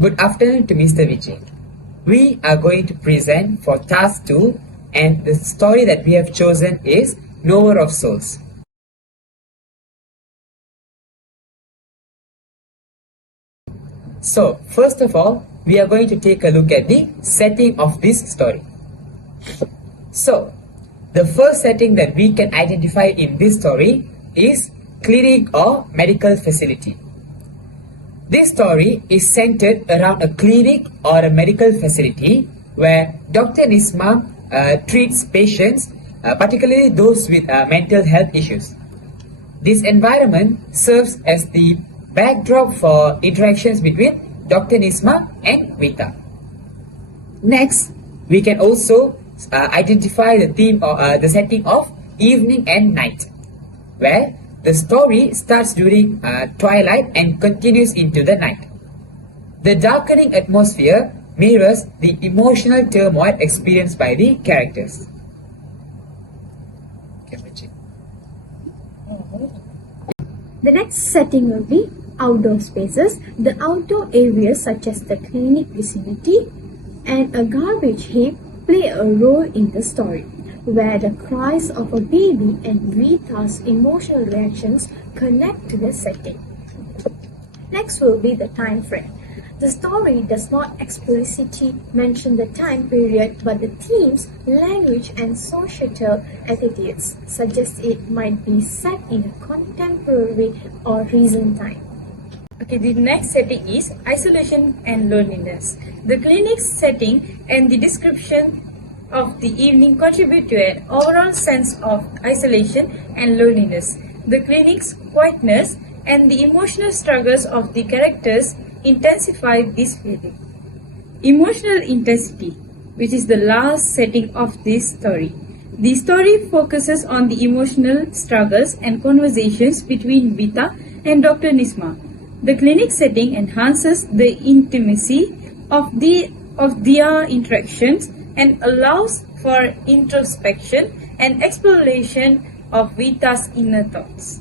Good afternoon to Mr. Vijay. We are going to present for task 2 and the story that we have chosen is Knower of Souls. So, first of all, we are going to take a look at the setting of this story. So, the first setting that we can identify in this story is clinic or medical facility. This story is centered around a clinic or a medical facility where Dr. Nisma treats patients, particularly those with mental health issues. This environment serves as the backdrop for interactions between Dr. Nisma and Vita. Next, we can also identify the theme or the setting of evening and night, where the story starts during twilight and continues into the night. The darkening atmosphere mirrors the emotional turmoil experienced by the characters. The next setting will be outdoor spaces. The outdoor areas such as the clinic vicinity and a garbage heap play a role in the story, where the cries of a baby and Vita's emotional reactions connect to the setting. Next will be the time frame. The story does not explicitly mention the time period, but the themes, language, and societal attitudes suggest it might be set in a contemporary or recent time. Okay, the next setting is isolation and loneliness. The clinic's setting and the description of the evening contribute to an overall sense of isolation and loneliness. The clinic's quietness and the emotional struggles of the characters intensify this feeling. Emotional intensity, which is the last setting of this story. The story focuses on the emotional struggles and conversations between Vita and Dr. Nisma. The clinic setting enhances the intimacy of their interactions and allows for introspection and exploration of Vita's inner thoughts.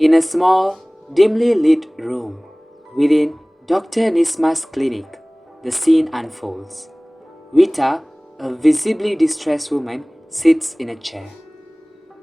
In a small, dimly lit room within Dr. Nisma's clinic, the scene unfolds. Vita, a visibly distressed woman, sits in a chair.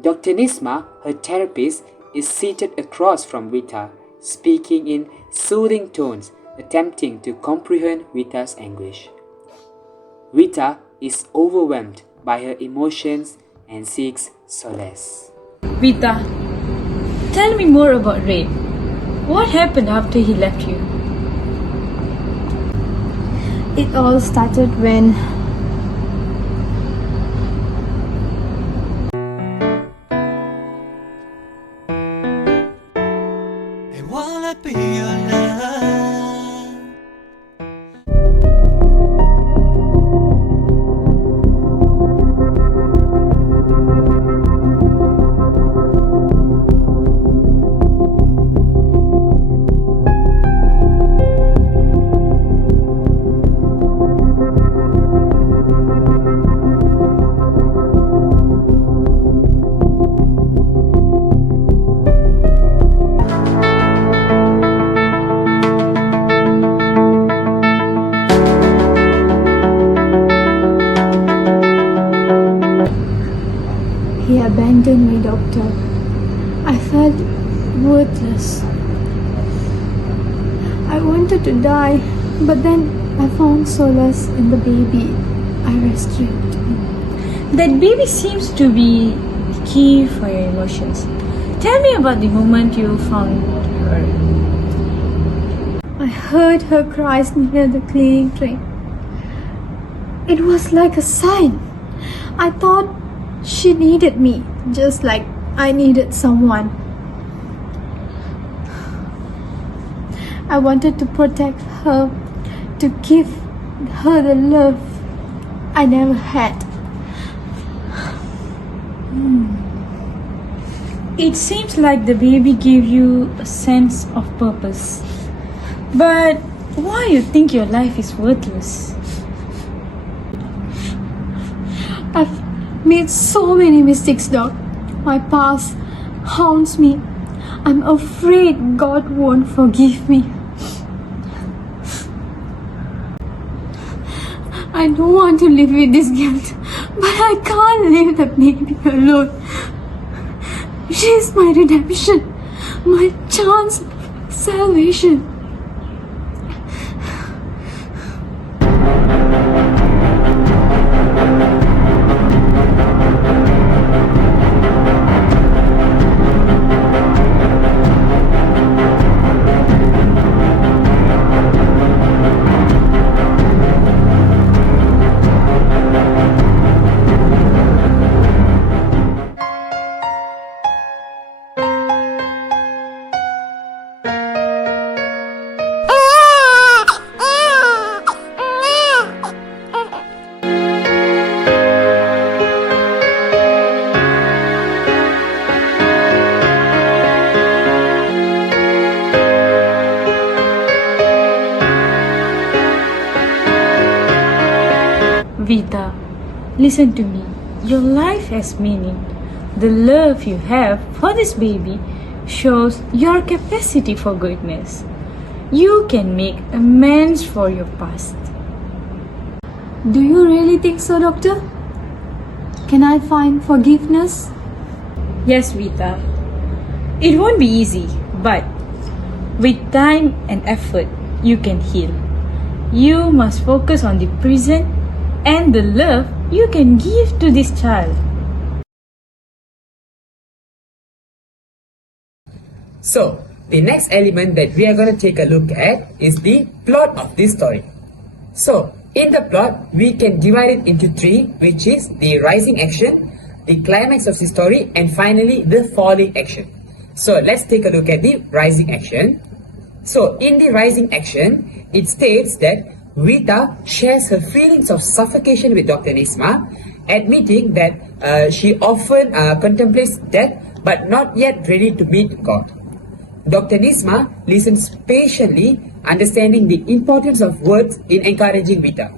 Dr. Nisma, her therapist, is seated across from Vita, speaking in soothing tones, attempting to comprehend Vita's anguish. Vita is overwhelmed by her emotions and seeks solace. Vita, tell me more about Ray. What happened after he left you? It all started when I wanna be your love. he abandoned me, doctor. I felt worthless. I wanted to die, but then I found solace in the baby I rescued. That baby seems to be key for your emotions. Tell me about the moment you found her. I heard her cries near the clinic train. It was like a sign. I thought she needed me, just like I needed someone. I wanted to protect her, to give her the love I never had. It seems like the baby gave you a sense of purpose. But why you think your life is worthless? I've made so many mistakes, Doc. My past haunts me. I'm afraid God won't forgive me. I don't want to live with this guilt, but I can't leave the baby alone. She is my redemption, my chance of salvation. Vita, listen to me. Your life has meaning. The love you have for this baby shows your capacity for goodness. You can make amends for your past. Do you really think so, Doctor? Can I find forgiveness? Yes, Vita. It won't be easy, but with time and effort, you can heal. You must focus on the present and the love you can give to this child. So, the next element that we are going to take a look at is the plot of this story. So, in the plot, we can divide it into three, which is the rising action, the climax of the story, and finally the falling action. So, let's take a look at the rising action. So, in the rising action, it states that Vita shares her feelings of suffocation with Dr. Nisma, admitting that she often contemplates death but not yet ready to meet God. Dr. Nisma listens patiently, understanding the importance of words in encouraging Vita.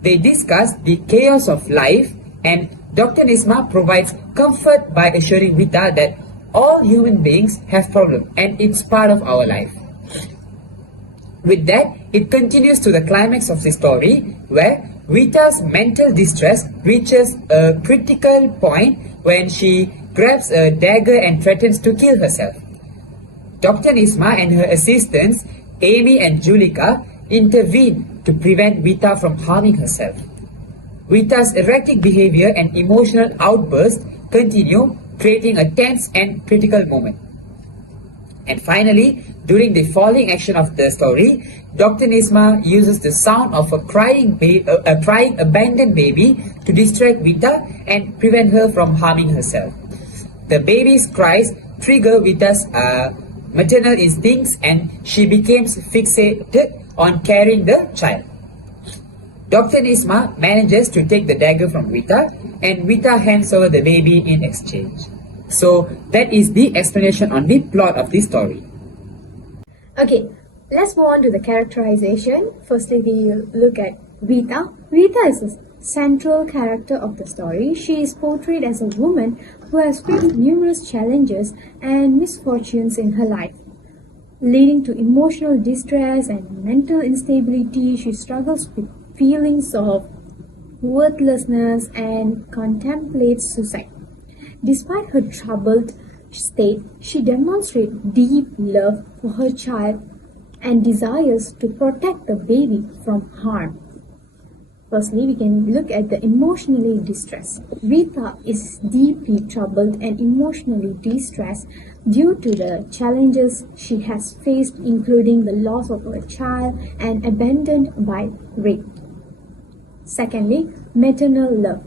They discuss the chaos of life, and Dr. Nisma provides comfort by assuring Vita that all human beings have problems and it's part of our life. With that, it continues to the climax of the story where Vita's mental distress reaches a critical point when she grabs a dagger and threatens to kill herself. Dr. Nisma and her assistants, Amy and Julika, intervene to prevent Vita from harming herself. Vita's erratic behavior and emotional outbursts continue, creating a tense and critical moment. And finally, during the falling action of the story, Dr. Nisma uses the sound of a crying abandoned baby to distract Vita and prevent her from harming herself. The baby's cries trigger Vita's maternal instincts, and she becomes fixated on carrying the child. Dr. Nisma manages to take the dagger from Vita, and Vita hands over the baby in exchange. So that is the explanation on the plot of this story. Okay, let's move on to the characterization. Firstly, we look at Vita. Vita is a central character of the story. She is portrayed as a woman who has faced numerous challenges and misfortunes in her life, leading to emotional distress and mental instability. She struggles with feelings of worthlessness and contemplates suicide. Despite her troubled state, she demonstrates deep love for her child and desires to protect the baby from harm. Firstly, we can look at the emotionally distressed. Vita is deeply troubled and emotionally distressed due to the challenges she has faced, including the loss of her child and abandoned by rape. Secondly, maternal love.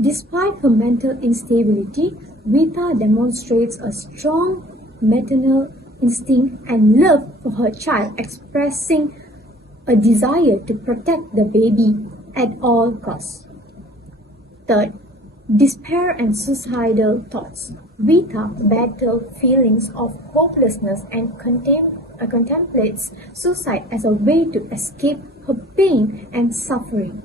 Despite her mental instability, Vita demonstrates a strong maternal instinct and love for her child, expressing a desire to protect the baby at all costs. Third, despair and suicidal thoughts. Vita battles feelings of hopelessness and contemplates suicide as a way to escape her pain and suffering.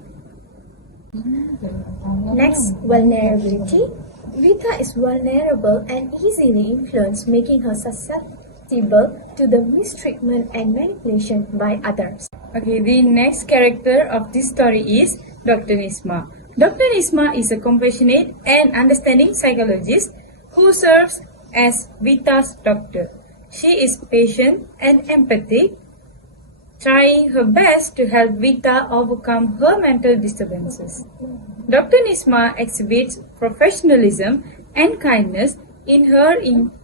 Next, vulnerability. Vita is vulnerable and easily influenced, making her susceptible to the mistreatment and manipulation by others. Okay, the next character of this story is Dr. Nisma. Dr. Nisma is a compassionate and understanding psychologist who serves as Vita's doctor. She is patient and empathic, trying her best to help Vita overcome her mental disturbances. Dr. Nisma exhibits professionalism and kindness in her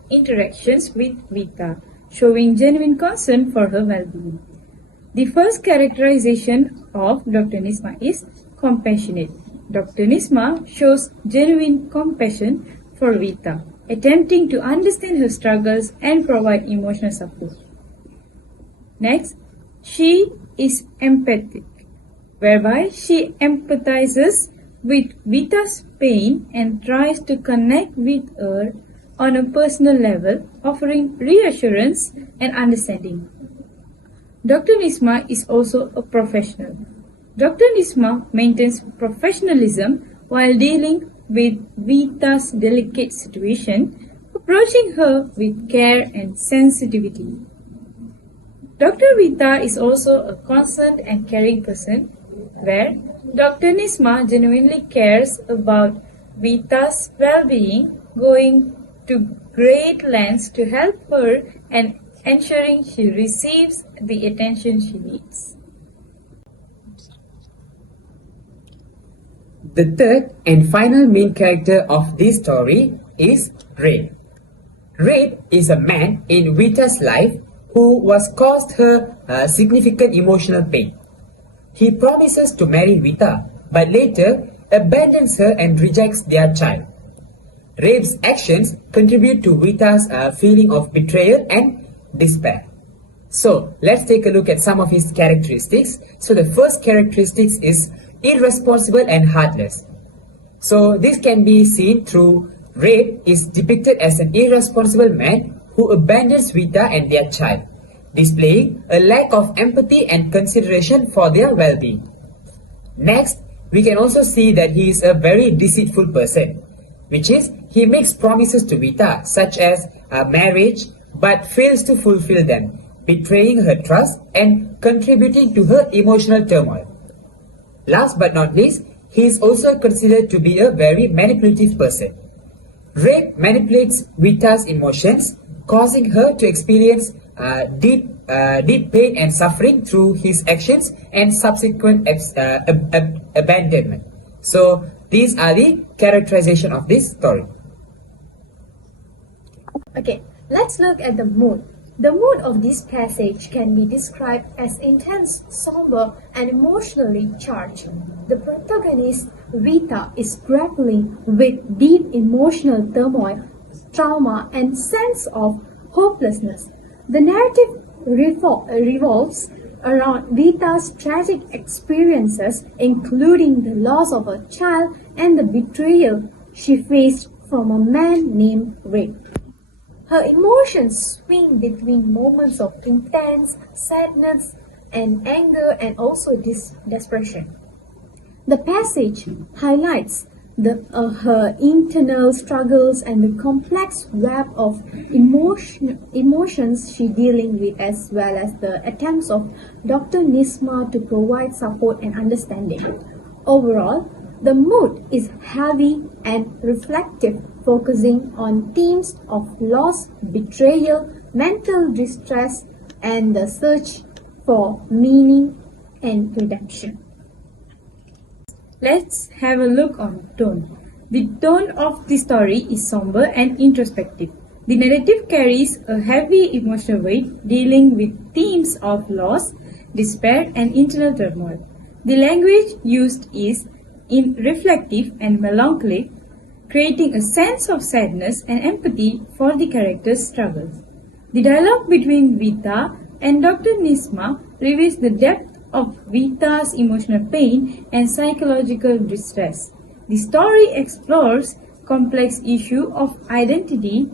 interactions with Vita, showing genuine concern for her well-being. The first characterization of Dr. Nisma is compassionate. Dr. Nisma shows genuine compassion for Vita, attempting to understand her struggles and provide emotional support. Next, she is empathic, whereby she empathizes with Vita's pain and tries to connect with her on a personal level, offering reassurance and understanding. Dr. Nisma is also a professional. Dr. Nisma maintains professionalism while dealing with Vita's delicate situation, approaching her with care and sensitivity. Dr. Vita is also a concerned and caring person, where Dr. Nisma genuinely cares about Vita's well-being, going to great lengths to help her and ensuring she receives the attention she needs. The third and final main character of this story is Red. Red is a man in Vita's life who was caused her significant emotional pain. He promises to marry Vita, but later abandons her and rejects their child. Red's actions contribute to Vita's feeling of betrayal and despair. So, let's take a look at some of his characteristics. So, the first characteristic is irresponsible and heartless. So, this can be seen through Red is depicted as an irresponsible man who abandons Vita and their child, displaying a lack of empathy and consideration for their well-being. Next, we can also see that he is a very deceitful person, which is he makes promises to Vita such as a marriage but fails to fulfill them, betraying her trust and contributing to her emotional turmoil. Last but not least, he is also considered to be a very manipulative person. Red manipulates Vita's emotions, causing her to experience deep pain and suffering through his actions and subsequent abandonment. So these are the characterization of this story. Okay, let's look at the mood. The mood of this passage can be described as intense, somber, and emotionally charged. The protagonist, Vita, is grappling with deep emotional turmoil, trauma, and sense of hopelessness. The narrative revolves around Vita's tragic experiences, including the loss of a child and the betrayal she faced from a man named Red. Her emotions swing between moments of intense sadness and anger and also desperation. The passage highlights her internal struggles and the complex web of emotions she's dealing with, as well as the attempts of Dr. Nisma to provide support and understanding. Overall, the mood is heavy and reflective, focusing on themes of loss, betrayal, mental distress, and the search for meaning and redemption. Let's have a look on tone. The tone of the story is somber and introspective. The narrative carries a heavy emotional weight, dealing with themes of loss, despair, and internal turmoil. The language used is reflective and melancholic, creating a sense of sadness and empathy for the characters' struggles. The dialogue between Vita and Dr. Nisma reveals the depth of Vita's emotional pain and psychological distress. The story explores complex issues of identity,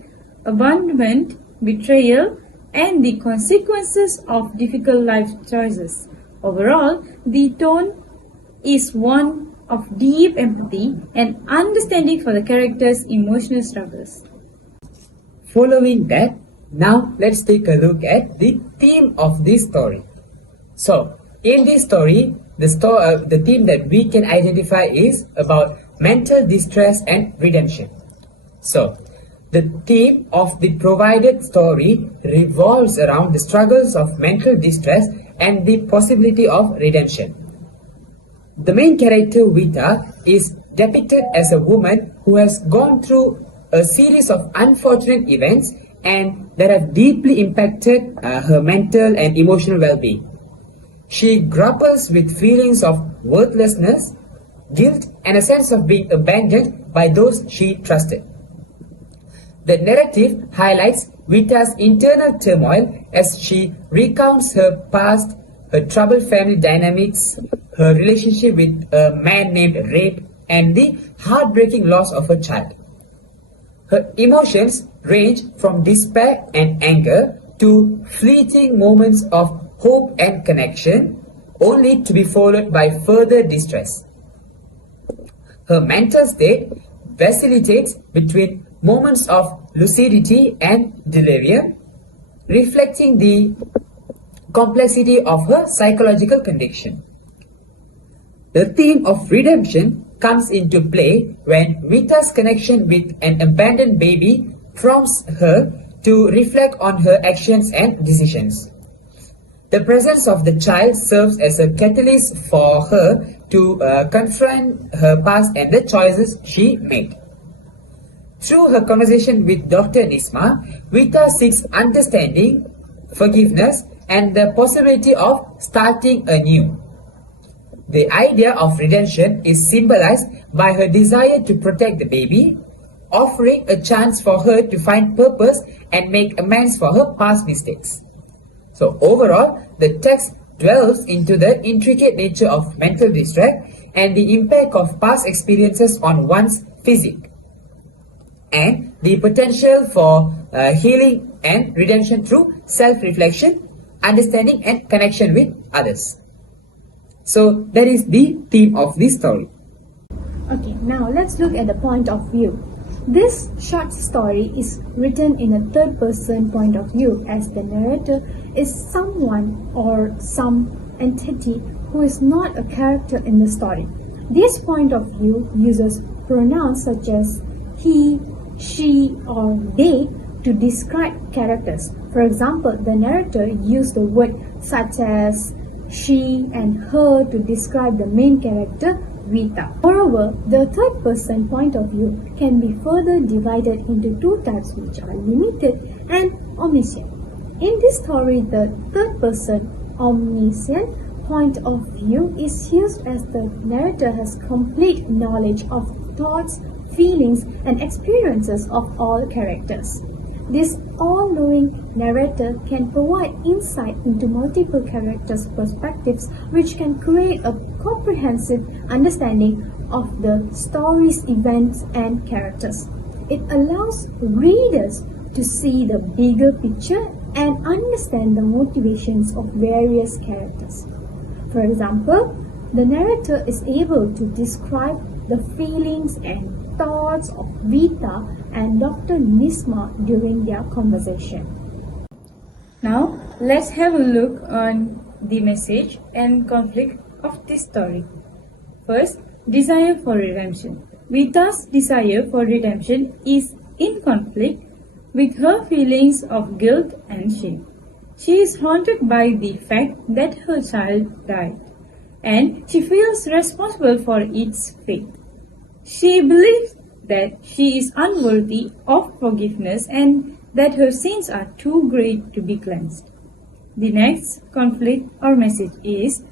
abandonment, betrayal, and the consequences of difficult life choices. Overall, the tone is one of deep empathy and understanding for the characters' emotional struggles. Following that, now let's take a look at the theme of this story. So, in this story, the theme that we can identify is about mental distress and redemption. So, the theme of the provided story revolves around the struggles of mental distress and the possibility of redemption. The main character, Vita, is depicted as a woman who has gone through a series of unfortunate events and that have deeply impacted her mental and emotional well-being. She grapples with feelings of worthlessness, guilt, and a sense of being abandoned by those she trusted. The narrative highlights Vita's internal turmoil as she recounts her past, her troubled family dynamics, her relationship with a man named Rape, and the heartbreaking loss of her child. Her emotions range from despair and anger to fleeting moments of hope and connection, only to be followed by further distress. Her mental state vacillates between moments of lucidity and delirium, reflecting the complexity of her psychological condition. The theme of redemption comes into play when Vita's connection with an abandoned baby prompts her to reflect on her actions and decisions. The presence of the child serves as a catalyst for her to confront her past and the choices she made. Through her conversation with Dr. Nisma, Vita seeks understanding, forgiveness, and the possibility of starting anew. The idea of redemption is symbolized by her desire to protect the baby, offering a chance for her to find purpose and make amends for her past mistakes. So overall, the text dwells into the intricate nature of mental distress and the impact of past experiences on one's physique, and the potential for healing and redemption through self-reflection, understanding, and connection with others. So that is the theme of this story. Okay, now let's look at the point of view. This short story is written in a third-person point of view, as the narrator is someone or some entity who is not a character in the story. This point of view uses pronouns such as he, she, or they to describe characters. For example, the narrator used the word such as she and her to describe the main character, Vita. Moreover, the third person point of view can be further divided into two types, which are limited and omniscient. In this story, the third person omniscient point of view is used as the narrator has complete knowledge of thoughts, feelings, and experiences of all characters. This all-knowing narrator can provide insight into multiple characters' perspectives, which can create a comprehensive understanding of the story's events and characters. It allows readers to see the bigger picture and understand the motivations of various characters. For example, the narrator is able to describe the feelings and thoughts of Vita and Dr. Nisma during their conversation. Now, let's have a look on the message and conflict of this story. First, desire for redemption. Vita's desire for redemption is in conflict with her feelings of guilt and shame. She is haunted by the fact that her child died, and she feels responsible for its fate. She believes that she is unworthy of forgiveness and that her sins are too great to be cleansed. The next conflict or message is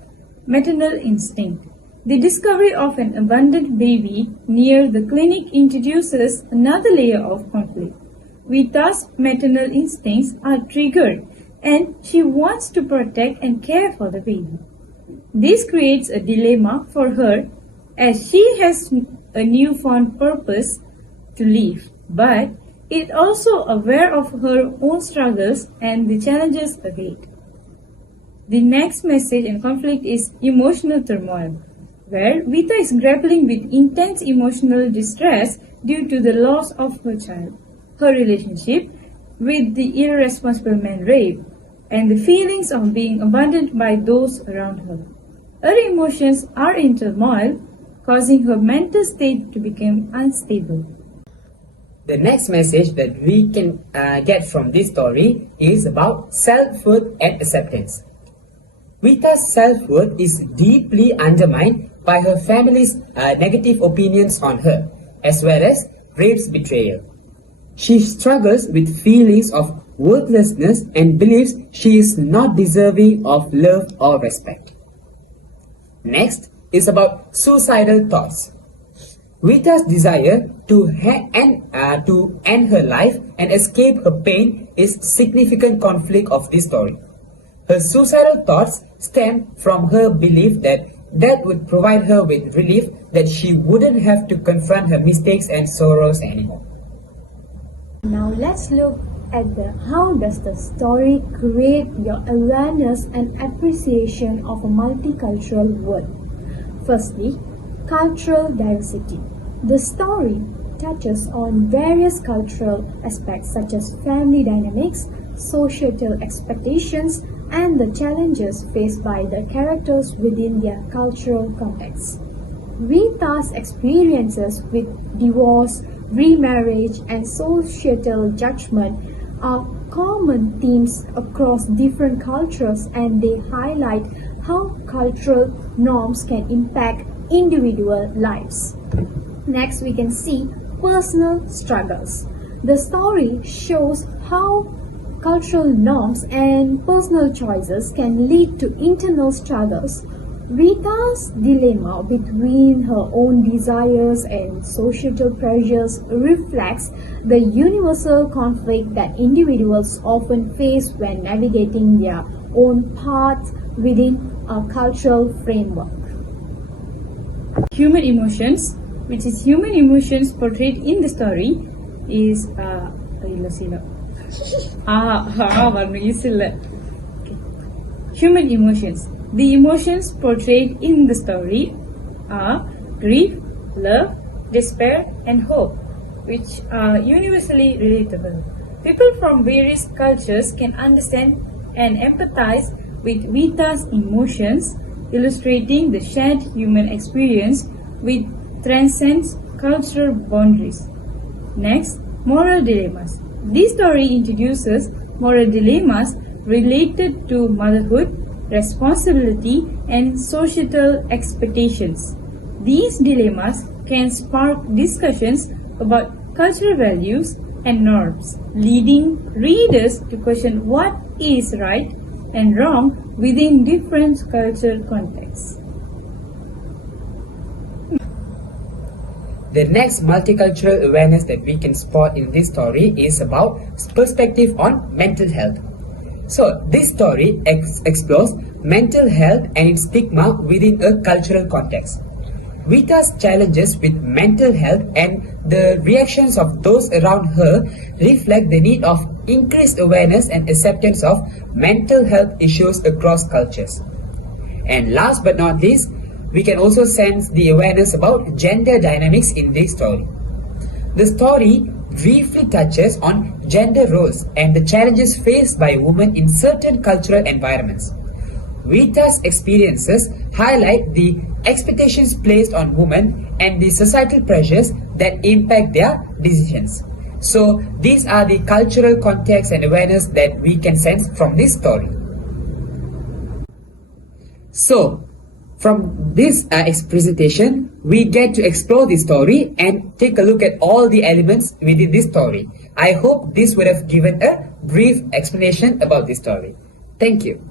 maternal instinct. The discovery of an abandoned baby near the clinic introduces another layer of conflict. Vita's maternal instincts are triggered and she wants to protect and care for the baby. This creates a dilemma for her as she has a newfound purpose to live, but is also aware of her own struggles and the challenges ahead. The next message and conflict is emotional turmoil, where Vita is grappling with intense emotional distress due to the loss of her child, her relationship with the irresponsible man Rafe, and the feelings of being abandoned by those around her. Her emotions are in turmoil, causing her mental state to become unstable. The next message that we can get from this story is about self-worth and acceptance. Vita's self-worth is deeply undermined by her family's negative opinions on her, as well as Rafe's betrayal. She struggles with feelings of worthlessness and believes she is not deserving of love or respect. Next is about suicidal thoughts. Vita's desire to end her life and escape her pain is significant conflict of this story. Her suicidal thoughts stem from her belief that death would provide her with relief, that she wouldn't have to confront her mistakes and sorrows anymore. Now let's look at how does the story create your awareness and appreciation of a multicultural world. Firstly, cultural diversity. The story touches on various cultural aspects such as family dynamics, societal expectations, and the challenges faced by the characters within their cultural context. Vita's experiences with divorce, remarriage, and societal judgment are common themes across different cultures, and they highlight how cultural norms can impact individual lives. Next, we can see personal struggles. The story shows how cultural norms and personal choices can lead to internal struggles. Vita's dilemma between her own desires and societal pressures reflects the universal conflict that individuals often face when navigating their own paths within a cultural framework. Human emotions, which is human emotions portrayed in the story, is human emotions. The emotions portrayed in the story are grief, love, despair, and hope, which are universally relatable. People from various cultures can understand and empathize with Vita's emotions, illustrating the shared human experience which transcends cultural boundaries. Next, moral dilemmas. This story introduces moral dilemmas related to motherhood, responsibility, and societal expectations. These dilemmas can spark discussions about cultural values and norms, leading readers to question what is right and wrong within different cultural contexts. The next multicultural awareness that we can spot in this story is about perspective on mental health. So, this story explores mental health and its stigma within a cultural context. Vita's challenges with mental health and the reactions of those around her reflect the need of increased awareness and acceptance of mental health issues across cultures. And last but not least, we can also sense the awareness about gender dynamics in this story. The story briefly touches on gender roles and the challenges faced by women in certain cultural environments. Vita's experiences highlight the expectations placed on women and the societal pressures that impact their decisions. So these are the cultural context and awareness that we can sense from this story. So from this presentation, we get to explore the story and take a look at all the elements within this story. I hope this would have given a brief explanation about this story. Thank you.